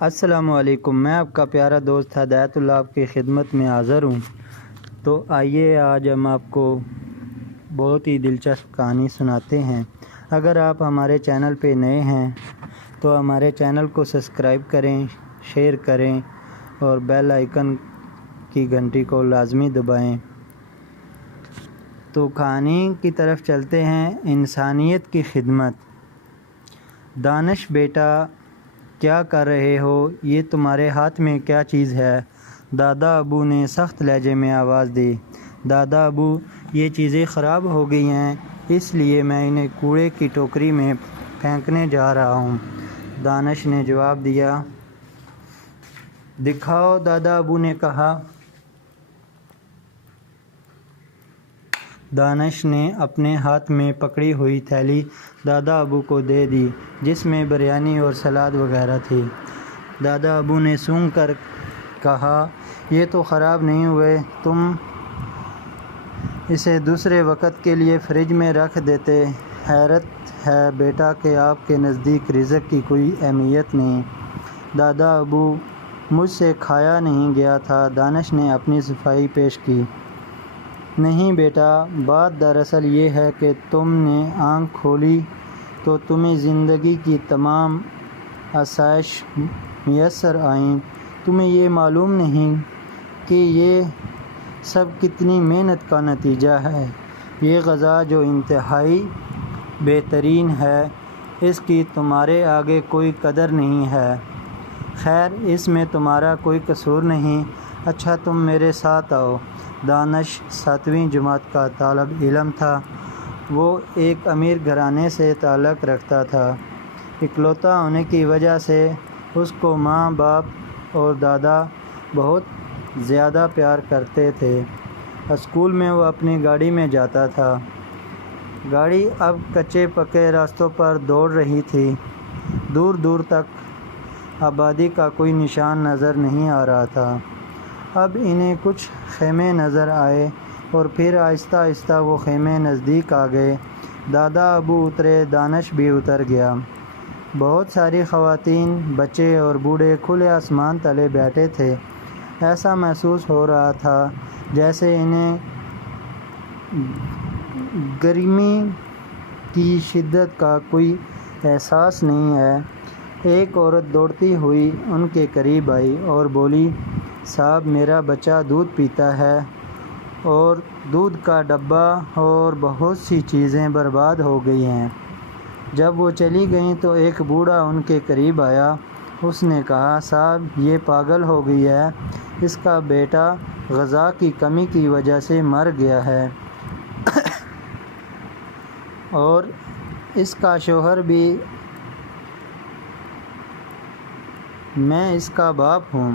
السلام علیکم، میں آپ کا پیارا دوست ہدایت اللہ آپ کی خدمت میں حاضر ہوں۔ تو آئیے آج ہم آپ کو بہت ہی دلچسپ کہانی سناتے ہیں۔ اگر آپ ہمارے چینل پہ نئے ہیں تو ہمارے چینل کو سبسکرائب کریں، شیئر کریں اور بیل آئیکن کی گھنٹی کو لازمی دبائیں۔ تو کہانی کی طرف چلتے ہیں۔ انسانیت کی خدمت۔ دانش بیٹا، کیا کر رہے ہو؟ یہ تمہارے ہاتھ میں کیا چیز ہے؟ دادا ابو نے سخت لہجے میں آواز دی۔ دادا ابو، یہ چیزیں خراب ہو گئی ہیں، اس لیے میں انہیں کوڑے کی ٹوکری میں پھینکنے جا رہا ہوں، دانش نے جواب دیا۔ دکھاؤ، دادا ابو نے کہا۔ دانش نے اپنے ہاتھ میں پکڑی ہوئی تھیلی دادا ابو کو دے دی، جس میں بریانی اور سلاد وغیرہ تھی۔ دادا ابو نے سونگھ کر کہا، یہ تو خراب نہیں ہوئے، تم اسے دوسرے وقت کے لیے فریج میں رکھ دیتے۔ حیرت ہے بیٹا کہ آپ کے نزدیک رزق کی کوئی اہمیت نہیں۔ دادا ابو، مجھ سے کھایا نہیں گیا تھا، دانش نے اپنی صفائی پیش کی۔ نہیں بیٹا، بات دراصل یہ ہے کہ تم نے آنکھ کھولی تو تمہیں زندگی کی تمام آسائش میسر آئیں۔ تمہیں یہ معلوم نہیں کہ یہ سب کتنی محنت کا نتیجہ ہے۔ یہ غذا جو انتہائی بہترین ہے، اس کی تمہارے آگے کوئی قدر نہیں ہے۔ خیر، اس میں تمہارا کوئی قصور نہیں۔ اچھا، تم میرے ساتھ آؤ۔ دانش 7ویں جماعت کا طالب علم تھا۔ وہ ایک امیر گھرانے سے تعلق رکھتا تھا۔ اکلوتا ہونے کی وجہ سے اس کو ماں باپ اور دادا بہت زیادہ پیار کرتے تھے۔ اسکول میں وہ اپنی گاڑی میں جاتا تھا۔ گاڑی اب کچے پکے راستوں پر دوڑ رہی تھی۔ دور دور تک آبادی کا کوئی نشان نظر نہیں آ رہا تھا۔ اب انہیں کچھ خیمے نظر آئے اور پھر آہستہ آہستہ وہ خیمے نزدیک آ گئے۔ دادا ابو اترے، دانش بھی اتر گیا۔ بہت ساری خواتین، بچے اور بوڑھے کھلے آسمان تلے بیٹھے تھے۔ ایسا محسوس ہو رہا تھا جیسے انہیں گرمی کی شدت کا کوئی احساس نہیں ہے۔ ایک عورت دوڑتی ہوئی ان کے قریب آئی اور بولی، صاحب، میرا بچہ دودھ پیتا ہے اور دودھ کا ڈبہ اور بہت سی چیزیں برباد ہو گئی ہیں۔ جب وہ چلی گئیں تو ایک بوڑھا ان کے قریب آیا۔ اس نے کہا، صاحب، یہ پاگل ہو گئی ہے، اس کا بیٹا غذا کی کمی کی وجہ سے مر گیا ہے اور اس کا شوہر بھی، میں اس کا باپ ہوں۔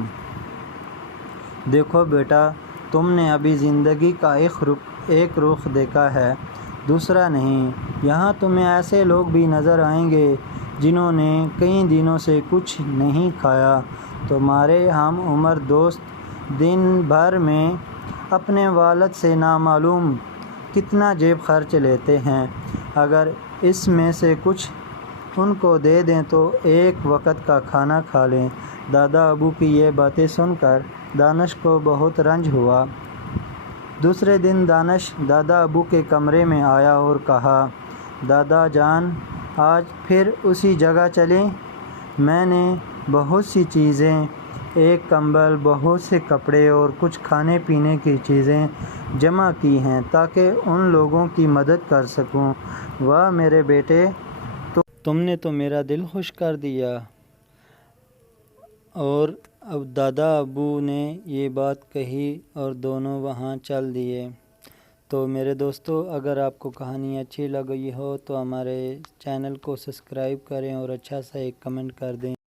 دیکھو بیٹا، تم نے ابھی زندگی کا ایک رخ دیکھا ہے، دوسرا نہیں۔ یہاں تمہیں ایسے لوگ بھی نظر آئیں گے جنہوں نے کئی دنوں سے کچھ نہیں کھایا۔ تمہارے ہم عمر دوست دن بھر میں اپنے والد سے نامعلوم کتنا جیب خرچ لیتے ہیں۔ اگر اس میں سے کچھ ان کو دے دیں تو ایک وقت کا کھانا کھا لیں۔ دادا ابو کی یہ باتیں سن کر دانش کو بہت رنج ہوا۔ دوسرے دن دانش دادا ابو کے کمرے میں آیا اور کہا، دادا جان، آج پھر اسی جگہ چلیں؟ میں نے بہت سی چیزیں، ایک کمبل، بہت سے کپڑے اور کچھ کھانے پینے کی چیزیں جمع کی ہیں تاکہ ان لوگوں کی مدد کر سکوں۔ واہ میرے بیٹے، تم نے تو میرا دل خوش کر دیا۔ اور اب دادا ابو نے یہ بات کہی اور دونوں وہاں چل دیے۔ تو میرے دوستو، اگر آپ کو کہانی اچھی لگی ہو تو ہمارے چینل کو سبسکرائب کریں اور اچھا سا ایک کمنٹ کر دیں۔